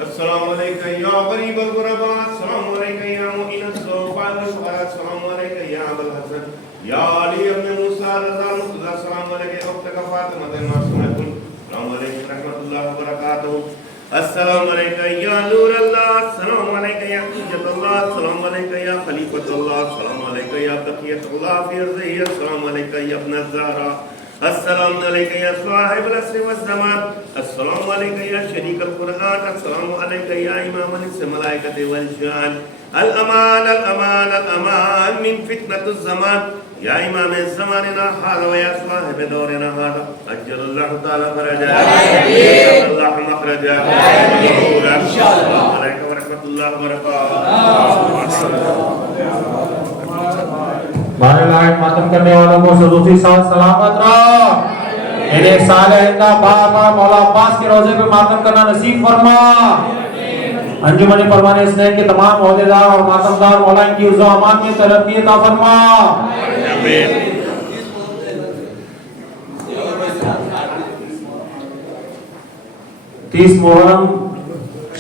अस्सलामु अलैका या गरीब अल-गुरबा अस्सलामु अलैका या मुइन अस-सौफा वल-फुक़रा अस्सलामु अलैका या अबुल हसन या अली इब्न मूसा रज़ा मुर्तज़ा अस्सलामु अलैका उख्तका फातिमा मासूमतुन अस्सलामु अलैकुम व रहमतुल्लाहि व बरकातहू अस्सलामु अलैका या नूर अल्लाह अस्सलामु अलैका या हुज्जतुल्लाह अस्सलामु अलैका या खलीफतुल्लाह अस्सलामु अलैका या बक़ियतुल्लाह फी अर्ज़िही अस्सलामु अलैका या इब्न ज़हरा अस्सलामु अलैका या साहिबुल असर वज़्ज़मान अस्सलामु अलैका या शरीकल कुरआन अस्सलामु अलैका या इमामुल मलाइकति वल जान अल अमान अल अमान अल अमान मिन फितनतिज़ ज़मान या इमाम ज़मानिना हाज़ा व या साहिब दौरिना हाज़ा अज्जलल्लाहु तआला फरजा अल्लाह मखरजा इंशाअल्लाह अलैकुम व रहमतुल्लाहि व बरकातहू। बारह लाख मातम करने वालों को सदूसी साथ सलामत रहो। इन्हें साल आइंदा बार बार मौला अब्बास के रोजे पे मातम करना नसीब फरमा। अंजुमन परवाने स्नेह के तमाम ओहदेदार और मातमदार मौला इनकी उज़्ज़ो अमान में तरक्की अता फरमा। आमीन। 30 मुहर्रम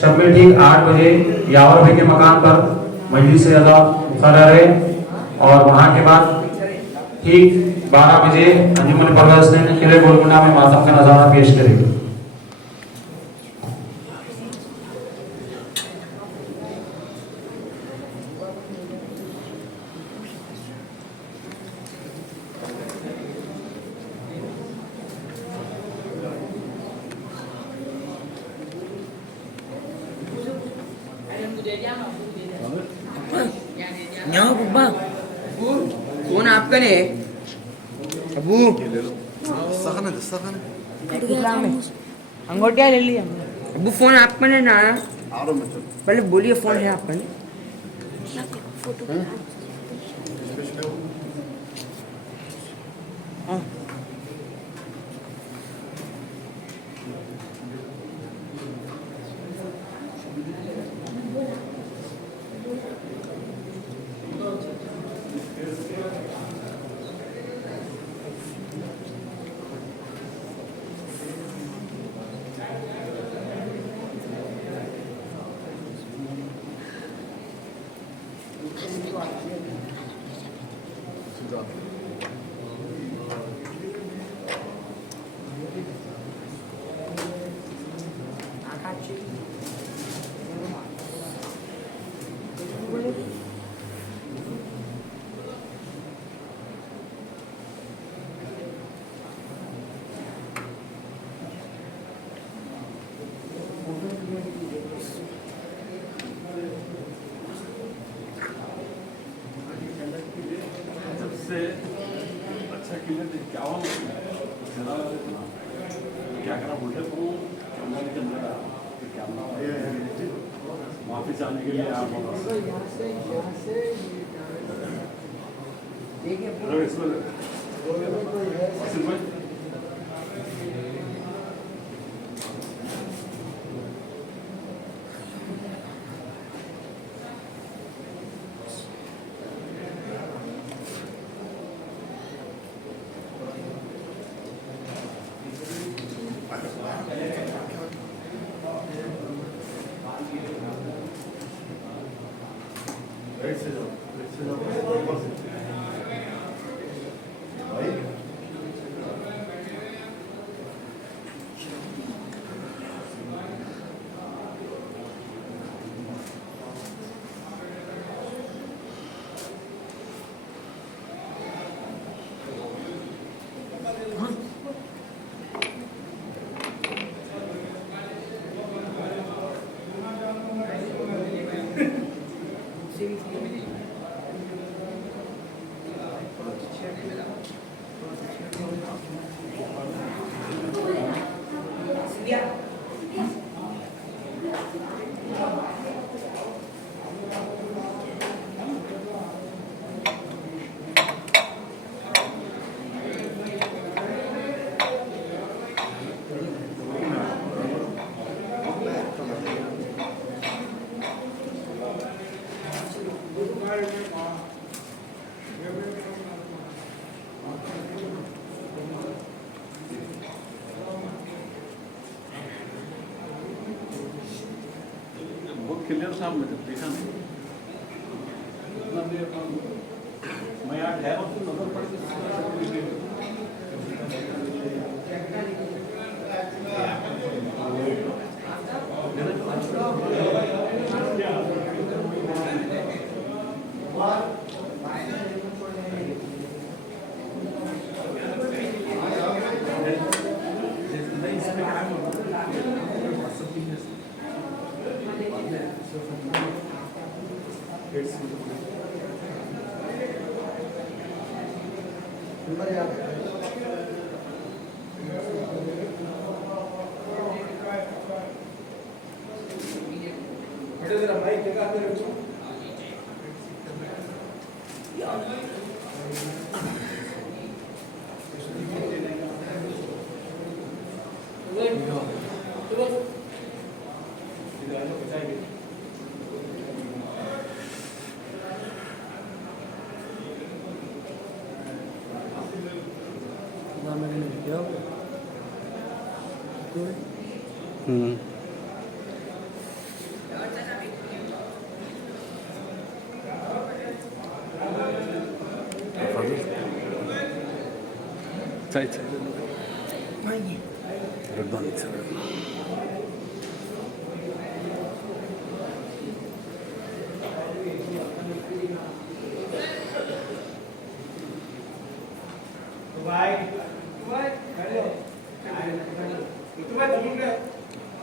शब में ठीक 8 बजे यावर भाई के मकान पर मजलिस अदा मुक़र्रर है और वहाँ के बाद ठीक 12 बजे अंजुमन परवाने स्नेह किले गोलकुंडा में मातम का नज़ारा पेश करेगी। फोन आपका नहीं है अबू अंगोटिया ले लिया अबू फोन आपका नहीं ना पहले बोलिए फोन है आपका नहीं हाँ क्या करना बोलते तो कैमरा के अंदर कैमरा वापस आने के लिए आप इसमें बहुत क्लियर साहब ने देखा नहीं मैं यहाँ ठहरा तो नजर पड़ी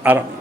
आ रहा हूँ।